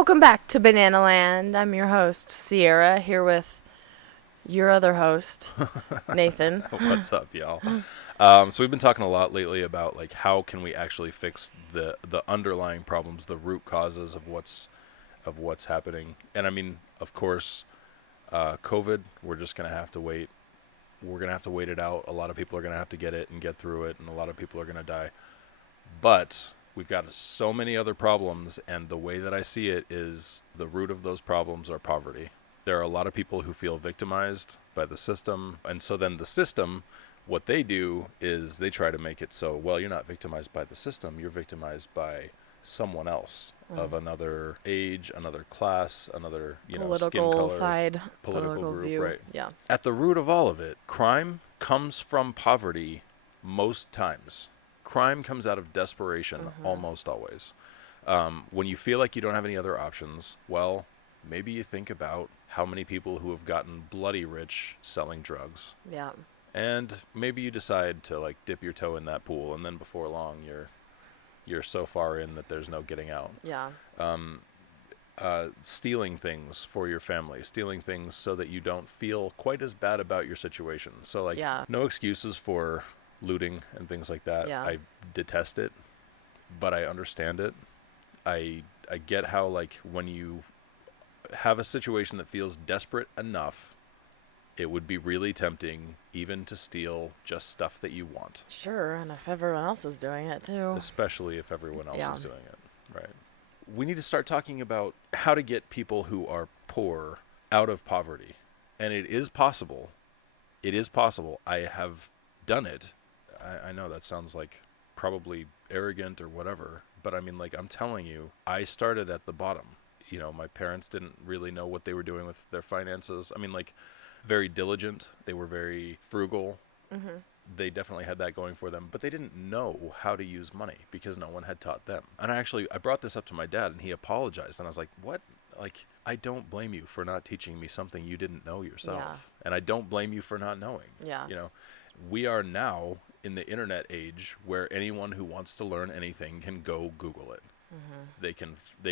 Welcome back to Banana Land. I'm your host, Sierra, here with your other host, Nathan. What's up, y'all? So we've been talking a lot lately about like how can we actually fix the underlying problems, the root causes of what's happening. And I mean, of course, COVID. We're just gonna have to wait. We're gonna have to wait it out. A lot of people are gonna have to get it and get through it, and a lot of people are gonna die. But we've got so many other problems, and the way that I see it is the root of those problems are poverty. There are a lot of people who feel victimized by the system, and so then the system, what they do is they try to make it so, well, you're not victimized by the system, you're victimized by someone else of another age, another class, another, skin Political color, side, political political group, view. right? Yeah. At the root of all of it, crime comes from poverty most times. Crime comes out of desperation almost always. When you feel like you don't have any other options, well, maybe you think about how many people who have gotten bloody rich selling drugs. Yeah. And maybe you decide to like dip your toe in that pool, and then before long you're so far in that there's no getting out. Yeah. Stealing things for your family, stealing things so that you don't feel quite as bad about your situation. So like Yeah. no excuses for looting and things like that. Yeah. I detest it, but I understand it. I get how like when you have a situation that feels desperate enough, it would be really tempting even to steal just stuff that you want, Sure, and if everyone else is doing it too. especially if everyone else Yeah. is doing it, right? We need to start talking about how to get people who are poor out of poverty. And it is possible. It is possible. I have done it. I know that sounds like probably arrogant or whatever, but I mean, like, I'm telling you, I started at the bottom. My parents didn't really know what they were doing with their finances. I mean, like, very diligent. They were very frugal. They definitely had that going for them, but they didn't know how to use money because no one had taught them. And I brought this up to my dad, and he apologized, and I was like, what? Like, I don't blame you for not teaching me something you didn't know yourself. Yeah. And I don't blame you for not knowing. Yeah. We are now in the internet age where anyone who wants to learn anything can go Google it. They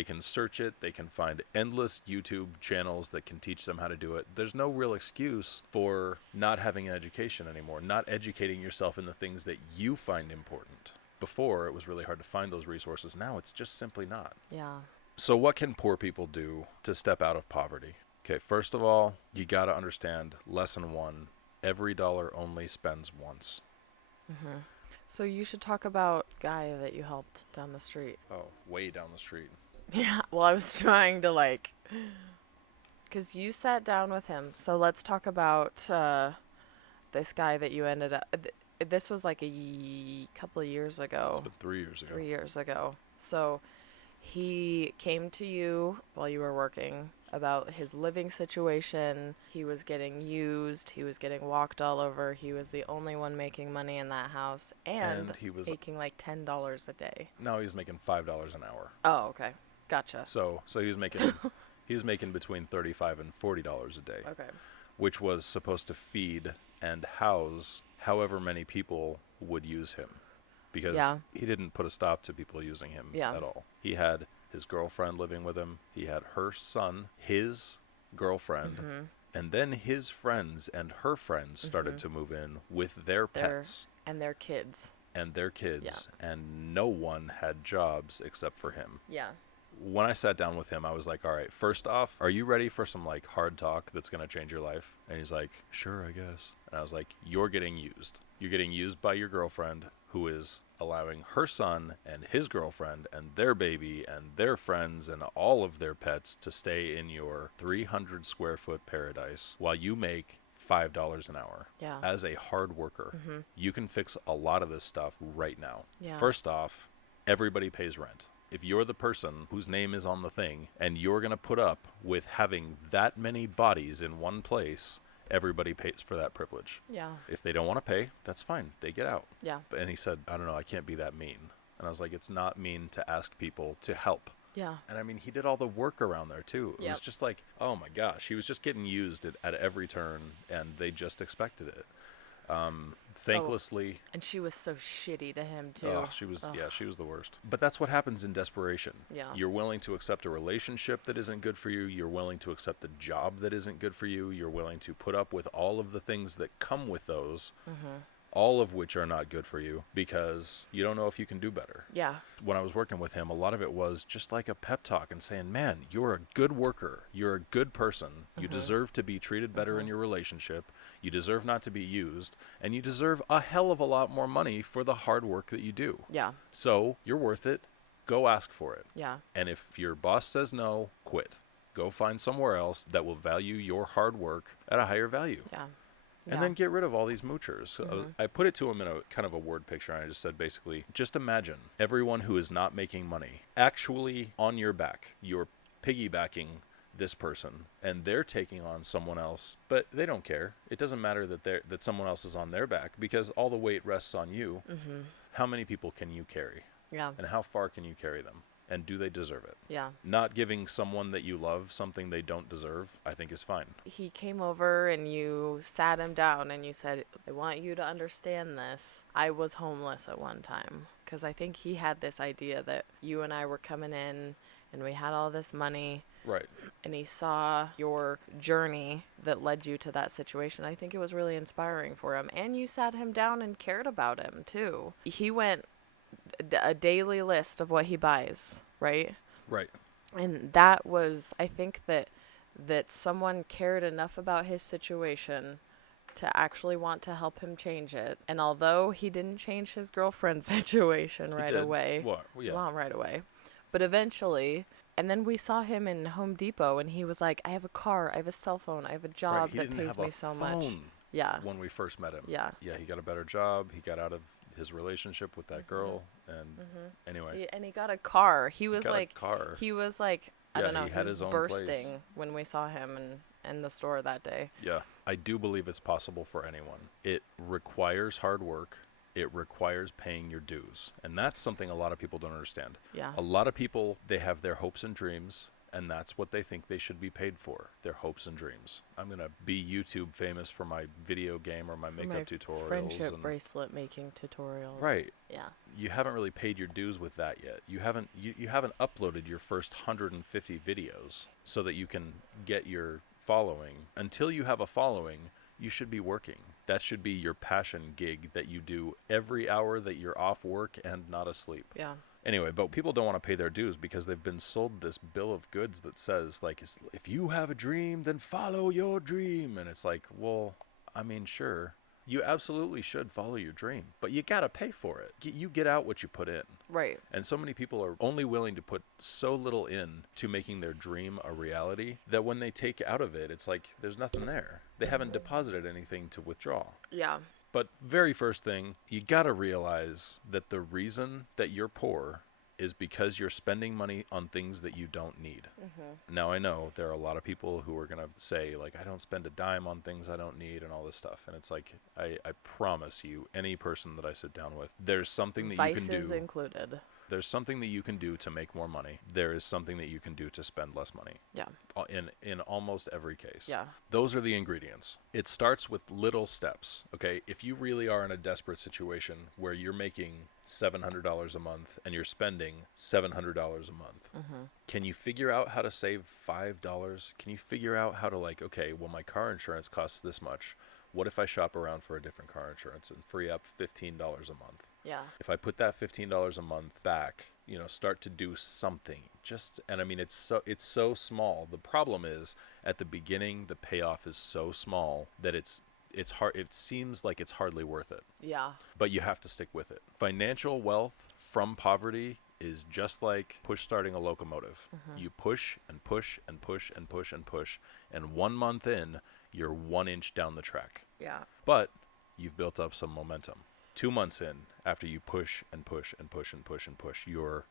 can search it. They can find endless YouTube channels that can teach them how to do it. There's no real excuse for not having an education anymore, not educating yourself in the things that you find important. Before, it was really hard to find those resources. Now it's just simply not. Yeah. So what can poor people do to step out of poverty? Okay, first of all, you got to understand lesson one: every dollar only spends once. So you should talk about guy that you helped down the street. Oh, way down the street. Yeah. Well, I was trying to because you sat down with him. So let's talk about this guy that you ended up. This was like couple of years It's ago. been 3 years ago. 3 years ago. So he came to you while you were working about his living situation. He was getting used. He was getting walked all over. He was the only one making money in that house and And he was making like $10 a day. now he's making $5 an hour. Oh, okay. Gotcha. So he was making between $35 and $40 a day, Okay. which was supposed to feed and house however many people would use him, because Yeah. he didn't put a stop to people using him Yeah. at all. He had his girlfriend living with him. He had her son, his girlfriend, and then his friends and her friends started to move in with their pets And their kids. and their kids, and no one had jobs except for him. Yeah. When I sat down with him, I was like, all right, first off, are you ready for some like hard talk that's going to change your life? And he's like, sure, I guess. And I was like, you're getting used. You're getting used by your girlfriend, who is allowing her son and his girlfriend and their baby and their friends and all of their pets to stay in your 300 square foot paradise while you make $5 an hour. Yeah. As a hard worker, you can fix a lot of this stuff right now. Yeah. First off, everybody pays rent. If you're the person whose name is on the thing and you're going to put up with having that many bodies in one place, everybody pays for that privilege. Yeah. If they don't want to pay, that's fine. They get out. Yeah. And he said, I don't know, I can't be that mean. And I was like, it's not mean to ask people to help. Yeah. And I mean, he did all the work around there too. It was Yep. just like, oh my gosh, he was just getting used at every turn, and they just expected it. Thanklessly. And she was so shitty to him too. Oh, Ugh. she was the worst. But that's what happens in desperation. Yeah. You're willing to accept a relationship that isn't good for you. You're willing to accept a job that isn't good for you. You're willing to put up with all of the things that come with those, all of which are not good for you because you don't know if you can do better. Yeah. When I was working with him, a lot of it was just like a pep talk and saying, man, you're a good worker. You're a good person. You deserve to be treated better in your relationship. You deserve not to be used. And you deserve a hell of a lot more money for the hard work that you do. Yeah. So you're worth it. Go ask for it. Yeah. And if your boss says no, quit. Go find somewhere else that will value your hard work at a higher value. Yeah. And then get rid of all these moochers. I put it to him in a kind of a word picture, and I just said basically, just imagine everyone who is not making money actually on your back. You're piggybacking this person, and they're taking on someone else, but they don't care. It doesn't matter that someone else is on their back because all the weight rests on you. How many people can you carry? Yeah. And how far can you carry them? And do they deserve it? Yeah. Not giving someone that you love something they don't deserve, I think is fine. He came over and you sat him down and you said, I want you to understand this. I was homeless at one time because I think he had this idea that you and I were coming in and we had all this money. Right. And he saw your journey that led you to that situation. I think it was really inspiring for him. And you sat him down and cared about him too. He went a daily list of what he buys, right? Right. And that was, I think that someone cared enough about his situation to actually want to help him change it. And although he didn't change his girlfriend's situation right away, Well, yeah. not right away, but eventually, and then we saw him in Home Depot and he was like, I have a car, I have a cell phone, I have a job that pays me so much. Yeah. When we first met him. Yeah. Yeah, he got a better job. He got out of his relationship with that girl, and anyway. And he got a car. He was got a like, car. he was like, I Yeah, don't know, he had was his own bursting place. when we saw him in the store that day. Yeah, I do believe it's possible for anyone. It requires hard work. It requires paying your dues. And that's something a lot of people don't understand. Yeah. A lot of people, they have their hopes and dreams, and that's what they think they should be paid for, their hopes and dreams. I'm going to be YouTube famous for my video game or my makeup tutorials. Friendship and bracelet making tutorials. Right. Yeah. You haven't really paid your dues with that yet. You haven't uploaded your first 150 videos so that you can get your following. Until you have a following, you should be working. That should be your passion gig that you do every hour that you're off work and not asleep. Yeah. Anyway, but people don't want to pay their dues because they've been sold this bill of goods that says, like, if you have a dream, then follow your dream. And it's like, well, I mean, sure. You absolutely should follow your dream, but you got to pay for it. You get out what you put in. Right. And so many people are only willing to put so little in to making their dream a reality that when they take out of it, it's like there's nothing there. They haven't deposited anything to withdraw. Yeah. But very first thing, you got to realize that the reason that you're poor is because you're spending money on things that you don't need. Now, I know there are a lot of people who are going to say, like, I don't spend a dime on things I don't need and all this stuff. And it's like, I promise you, any person that I sit down with, there's something that you can Vices do. included. There's something that you can do to make more money. There is something that you can do to spend less money. Yeah. In almost every case. Yeah. Those are the ingredients. It starts with little steps. Okay, if you really are in a desperate situation where you're making $700 a month and you're spending $700 a month, can you figure out how to save $5? Can you figure out how to, like, okay, well, my car insurance costs this much. What if I shop around for a different car insurance and free up $15 a month? Yeah. If I put that $15 a month back, start to do something. And I mean, it's so small. The problem is at the beginning, the payoff is so small that it's hard. It seems like it's hardly worth it. Yeah. But you have to stick with it. Financial wealth from poverty is just like starting a locomotive. You push and push and push and push and push, and 1 month in, you're 1 inch down the track. Yeah. But you've built up some momentum. 2 months in, after you push and push and push and push and push, you're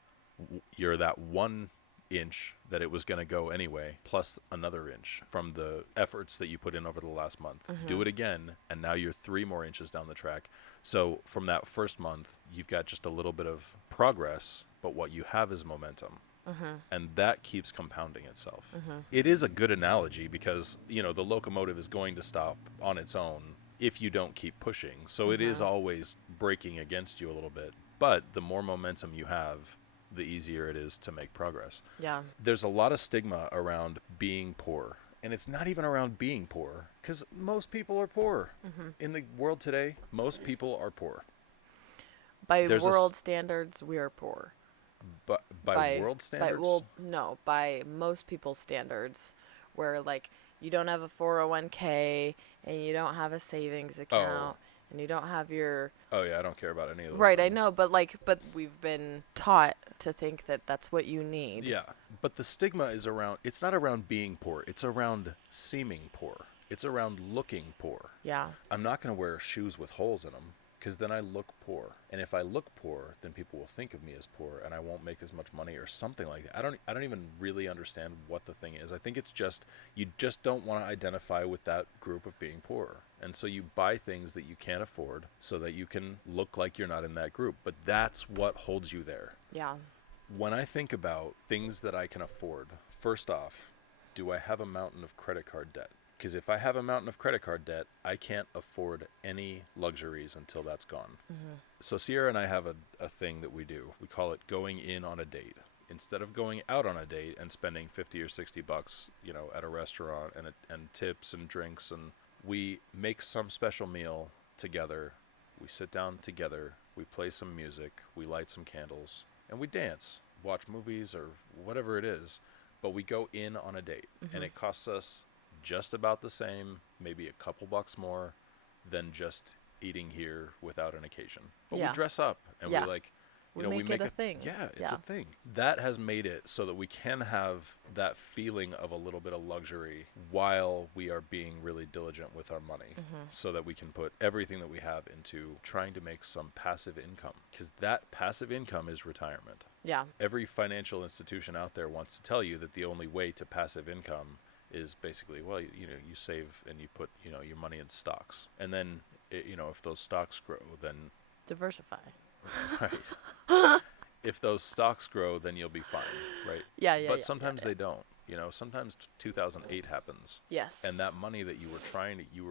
that 1 inch that it was going to go anyway, plus another inch from the efforts that you put in over the last month. Do it again, and now you're 3 more inches down the track. So from that first month, you've got just a little bit of progress, but what you have is momentum. And that keeps compounding itself. It is a good analogy because, the locomotive is going to stop on its own if you don't keep pushing. So it is always breaking against you a little bit. But the more momentum you have, the easier it is to make progress. Yeah. There's a lot of stigma around being poor. And it's not even around being poor, because most people are poor. In the world today, most people are poor. By There's world standards, we are poor. But by world standards? Well, no, by most people's standards, where like you don't have a 401k and you don't have a savings account and you don't have your Oh yeah, I don't care about any of those right. things. I know, but we've been taught to think that that's what you need. Yeah, but the stigma is around. It's not around being poor. It's around seeming poor. It's around looking poor. Yeah. I'm not going to wear shoes with holes in them, because then I look poor. And if I look poor, then people will think of me as poor, and I won't make as much money or something like that. I don't even really understand what the thing is. I think it's just you just don't want to identify with that group of being poor. And so you buy things that you can't afford so that you can look like you're not in that group. But that's what holds you there. Yeah. When I think about things that I can afford, first off, do I have a mountain of credit card debt? Because if I have a mountain of credit card debt, I can't afford any luxuries until that's gone. So Sierra and I have a thing that we do. We call it going in on a date. Instead of going out on a date and spending 50 or 60 bucks, at a restaurant and tips and drinks, and we make some special meal together. We sit down together. We play some music. We light some candles, and we dance, watch movies or whatever it is. But we go in on a date, and it costs us just about the same, maybe a couple bucks more than just eating here without an occasion. But Yeah. we dress up and Yeah. we like, We make it a thing. Yeah, it's Yeah. a thing. That has made it so that we can have that feeling of a little bit of luxury while we are being really diligent with our money, so that we can put everything that we have into trying to make some passive income, because that passive income is retirement. Yeah. Every financial institution out there wants to tell you that the only way to passive income is basically, well, you save and you put, your money in stocks. And then, if those stocks grow, then, Diversify. right. If those stocks grow, then you'll be fine, right? Yeah. But sometimes they don't. Sometimes 2008 happens. Yes. And that money that you were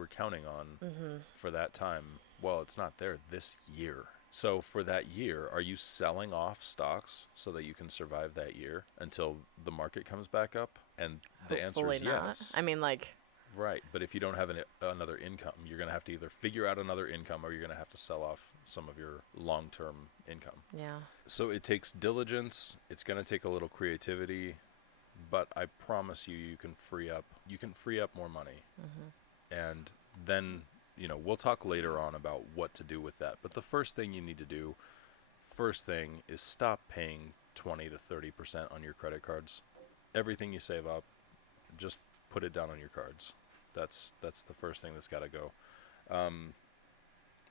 counting on for that time, well, it's not there this year. So for that year, are you selling off stocks so that you can survive that year until the market comes back up? And the answer Hopefully is not. yes. I mean, Right, but if you don't have another income, you're going to have to either figure out another income, or you're going to have to sell off some of your long-term income. yeah. So it takes diligence. It's going to take a little creativity, but I promise you can free up more money. And then, we'll talk later on about what to do with that. But the first thing you need to do, is stop paying 20 to 30% on your credit cards. Everything you save up, just put it down on your cards. That's the first thing that's got to go.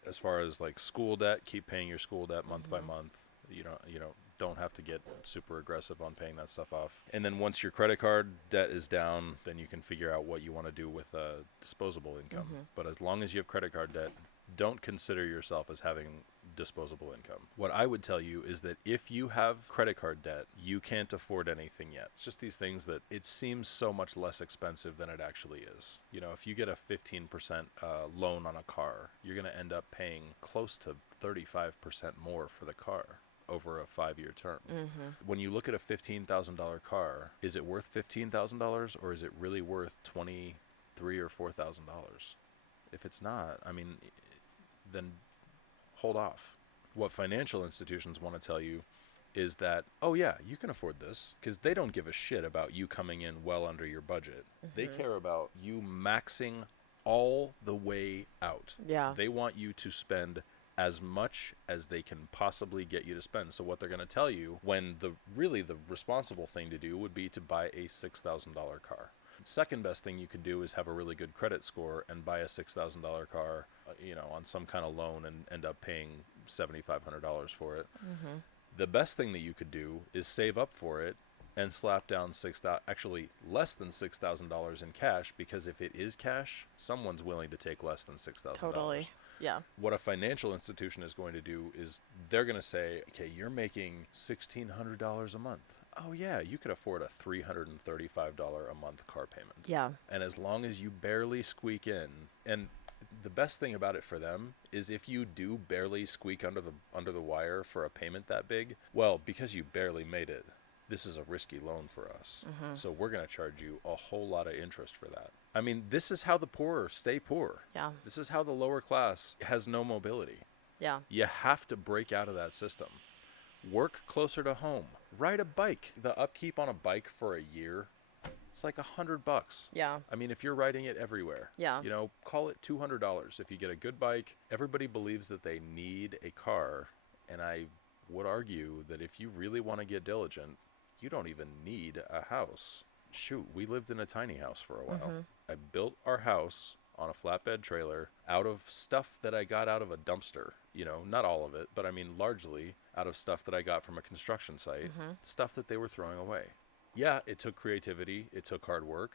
As far as like school debt, keep paying your school debt month by month. Don't have to get super aggressive on paying that stuff off. And then once your credit card debt is down, then you can figure out what you want to do with disposable income. But as long as you have credit card debt, don't consider yourself as having disposable income. What I would tell you is that if you have credit card debt, you can't afford anything yet. It's just these things that it seems so much less expensive than it actually is. If you get a 15% loan on a car, you're going to end up paying close to 35% more for the car over a 5-year term. When you look at a $15,000 car, is it worth $15,000, or is it really worth $23,000 or $4,000? If it's not, then hold off. What financial institutions want to tell you is that, oh yeah, you can afford this, because they don't give a shit about you coming in well under your budget. They care about you maxing all the way out. Yeah. They want you to spend as much as they can possibly get you to spend. So what they're going to tell you, when the responsible thing to do would be to buy a $6,000 car. Second best thing you could do is have a really good credit score and buy a $6,000 car, on some kind of loan, and end up paying $7,500 for it. The best thing that you could do is save up for it and slap down actually less than $6,000 in cash, because if it is cash, someone's willing to take less than $6,000. Totally. Yeah. What a financial institution is going to do is they're going to say, okay, you're making $1,600 a month. Oh yeah, you could afford a $335 a month car payment. Yeah. And as long as you barely squeak in, and the best thing about it for them is if you do barely squeak under the wire for a payment that big, well, because you barely made it, this is a risky loan for us. Mm-hmm. So we're going to charge you a whole lot of interest for that. I mean, this is how the poor stay poor. Yeah. This is how the lower class has no mobility. Yeah. You have to break out of that system. Work closer to home. Ride a bike. The upkeep on a bike for a year, it's like $100. Yeah. I mean, if you're riding it everywhere, Yeah. you know, call it $200. If you get a good bike, everybody believes that they need a car. And I would argue that if you really want to get diligent, you don't even need a house. Shoot, we lived in a tiny house for a while. Mm-hmm. I built our house on a flatbed trailer out of stuff that I got out of a dumpster. You know, not all of it, but I mean largely out of stuff that I got from a construction site, Mm-hmm. stuff that they were throwing away. Yeah, it took creativity, it took hard work,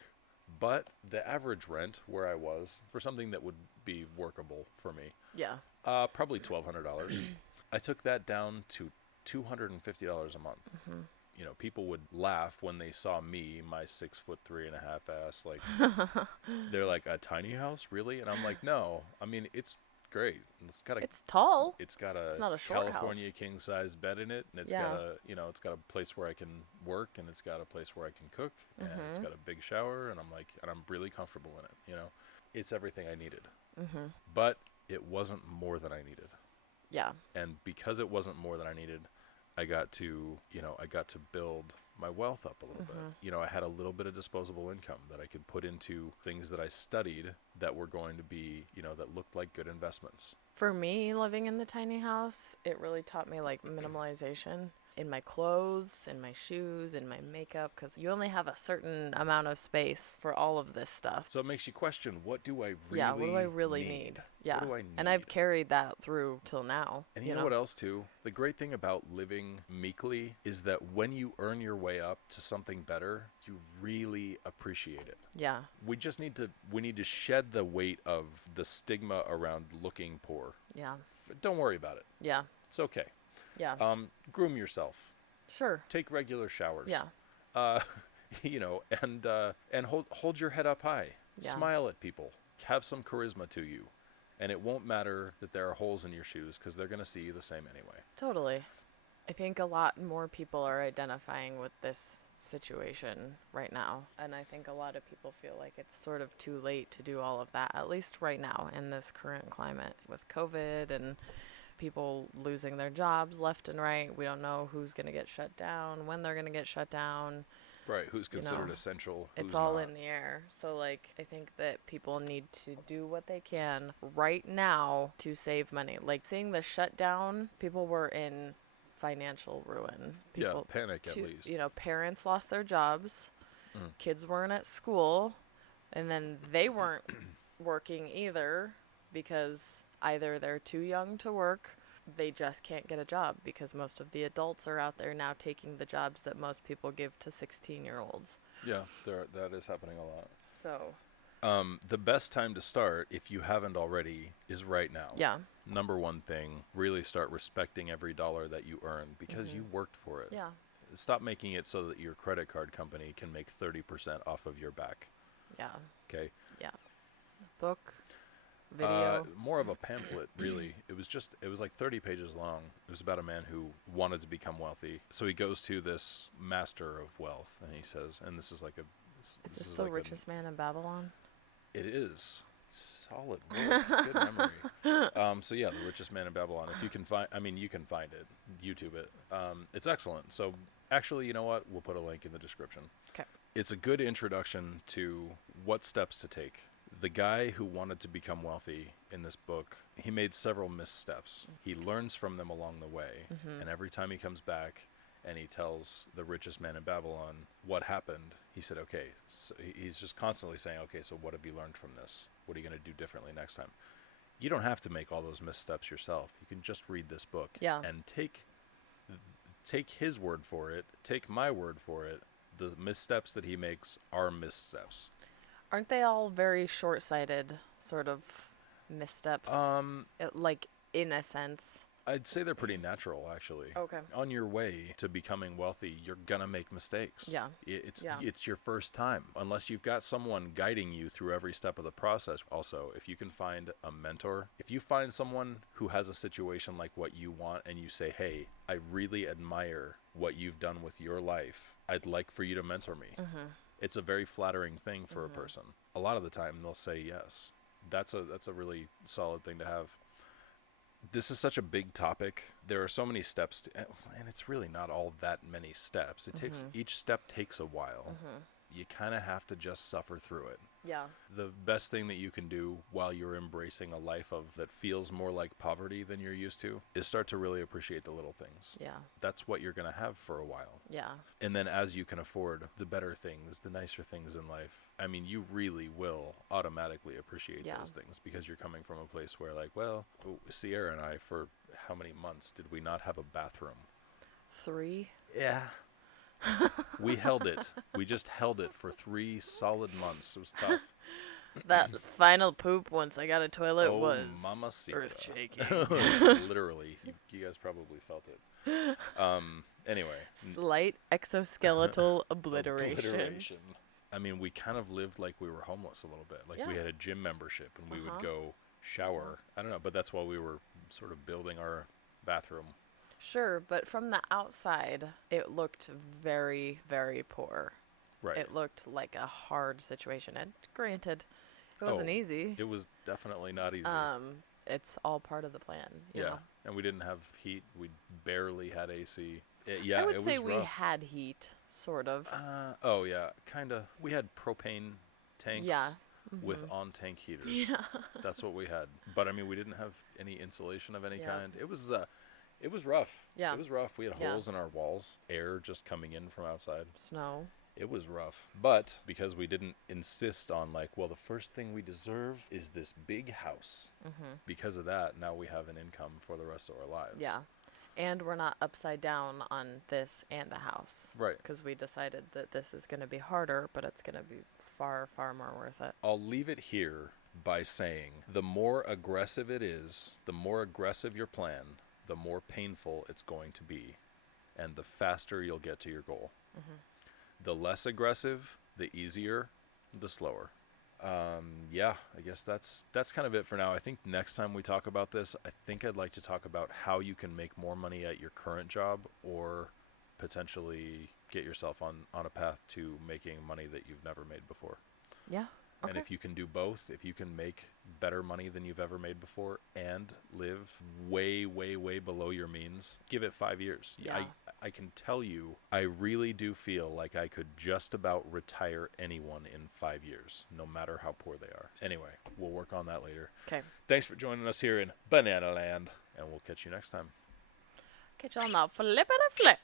but the average rent where I was for something that would be workable for me, Yeah. probably $1,200. I took that down to $250 a month. Mm-hmm. You know, people would laugh when they saw me, my 6'3.5" ass, like they're like, a tiny house, really? And I'm like, no. I mean, it's great. It's tall. It's got It's a not a short California house. king size bed in it, and it's Yeah. got a, you know, it's got a place where I can work, and it's got a place where I can cook, and it's Mm-hmm. got a big shower, and I'm really comfortable in it. You know, it's everything I needed, Mm-hmm. but it wasn't more than I needed. Yeah. And because it wasn't more than I needed, I got to build my wealth up a little bit. You know, I had a little bit of disposable income that I could put into things that I studied that were going to be, you know, that looked like good investments. For me, living in the tiny house, it really taught me like minimalization in my clothes, in my shoes, in my makeup, because you only have a certain amount of space for all of this stuff. So it makes you question, what do I really Yeah, what do I really need? Yeah. What do I And I've need? carried that through till now. And you know what else too? The great thing about living meekly is that when you earn your way up to something better, you really appreciate it. Yeah. We need to shed the weight of the stigma around looking poor. Yeah. Don't worry about it. Yeah. It's okay. Yeah. Groom yourself. Sure. Take regular showers. Yeah. Uh, you know, and hold your head up high. Yeah. Smile at people. Have some charisma to you. And it won't matter that there are holes in your shoes because they're going to see you the same anyway. Totally. I think a lot more people are identifying with this situation right now. And I think a lot of people feel like it's sort of too late to do all of that, at least right now in this current climate with COVID and people losing their jobs left and right. We don't know who's going to get shut down, when they're going to get shut down. Right. Who's considered know, essential? It's Who's all not. in the air. So, like, I think that people need to do what they can right now to save money. Like, seeing the shutdown, people were in financial ruin. People, Yeah, panic at least. You know, parents lost their jobs, Mm. kids weren't at school, and then they weren't working either because either they're too young to work, they just can't get a job because most of the adults are out there now taking the jobs that most people give to 16-year-olds. Yeah, that is happening a lot. So, The best time to start, if you haven't already, is right now. yeah. Number one thing, really start respecting every dollar that you earn because you worked for it. Yeah. Stop making it so that your credit card company can make 30% off of your back. Yeah. Okay? Yeah. Book, video. More of a pamphlet, really. It was like 30 pages long. It was about a man who wanted to become wealthy. So he goes to this master of wealth and he says, and this is like a... Is this the richest man in Babylon? It is. Solid work. Good memory. So yeah, the richest man in Babylon. If you can find, I mean, you can find it. YouTube it. It's excellent. So actually, you know what? We'll put a link in the description. Okay. It's a good introduction to what steps to take. The guy who wanted to become wealthy in this book, he made several missteps. He learns from them along the way. And every time he comes back and he tells the richest man in Babylon what happened, he said, okay, so he's just constantly saying, okay, so what have you learned from this? What are you going to do differently next time? You don't have to make all those missteps yourself. You can just read this book and take his word for it, take my word for it. The missteps that he makes are missteps. Aren't they all very short-sighted sort of missteps? Like, in a sense. I'd say they're pretty natural, actually. Okay. On your way to becoming wealthy, you're gonna make mistakes. Yeah. It's Yeah. it's your first time, unless you've got someone guiding you through every step of the process. Also, if you can find a mentor, if you find someone who has a situation like what you want, and you say, "Hey, I really admire what you've done with your life. I'd like for you to mentor me." It's a very flattering thing for a person. A lot of the time, they'll say yes. That's a really solid thing to have. This is such a big topic. There are so many steps, and it's really not all that many steps. It takes each step takes a while. You kind of have to just suffer through it. Yeah. The best thing that you can do while you're embracing a life of that feels more like poverty than you're used to is start to really appreciate the little things. Yeah. That's what you're going to have for a while. Yeah. And then as you can afford the better things, the nicer things in life, I mean, you really will automatically appreciate Yeah. those things because you're coming from a place where, like, well, Sierra and I, for how many months did we not have a bathroom? 3. Yeah. We held it. We just held it for 3 solid months. It was tough. That final poop once I got a toilet Oh, was mamacita. earth-shaking. Literally. You guys probably felt it. Anyway. Slight exoskeletal obliteration. I mean, we kind of lived like we were homeless a little bit. Like we Yeah. had a gym membership and we would Uh-huh. go shower. I don't know, but that's while we were sort of building our bathroom. Sure, but from the outside, it looked very, very poor. Right. It looked like a hard situation. And granted, it wasn't Oh, easy. It was definitely not easy. It's all part of the plan. You yeah. know? And we didn't have heat. We barely had AC. Yeah, I would it say was we rough. had heat, sort of. Oh, yeah, kind of. We had propane tanks Yeah. with on-tank heaters. Yeah. That's what we had. But, I mean, we didn't have any insulation of any Yeah. kind. It was rough. Yeah. It was rough. We had Yeah. holes in our walls, air just coming in from outside. Snow. It was rough. But because we didn't insist on, like, well, the first thing we deserve is this big house. Because of that, now we have an income for the rest of our lives. Yeah. And we're not upside down on this and a house. Right. Because we decided that this is going to be harder, but it's going to be far, far more worth it. I'll leave it here by saying the more aggressive it is, the more aggressive your plan, the more painful it's going to be, and the faster you'll get to your goal. The less aggressive, the easier, the slower. Yeah, I guess that's kind of it for now. I think next time we talk about this, I think I'd like to talk about how you can make more money at your current job or potentially get yourself on a path to making money that you've never made before. Yeah. Okay. And if you can do both, if you can make better money than you've ever made before and live way, way, way below your means, give it 5 years. Yeah. I can tell you, I really do feel like I could just about retire anyone in 5 years, no matter how poor they are. Anyway, we'll work on that later. Okay. Thanks for joining us here in Banana Land, and we'll catch you next time. Catch y'all now. Flip it a flip.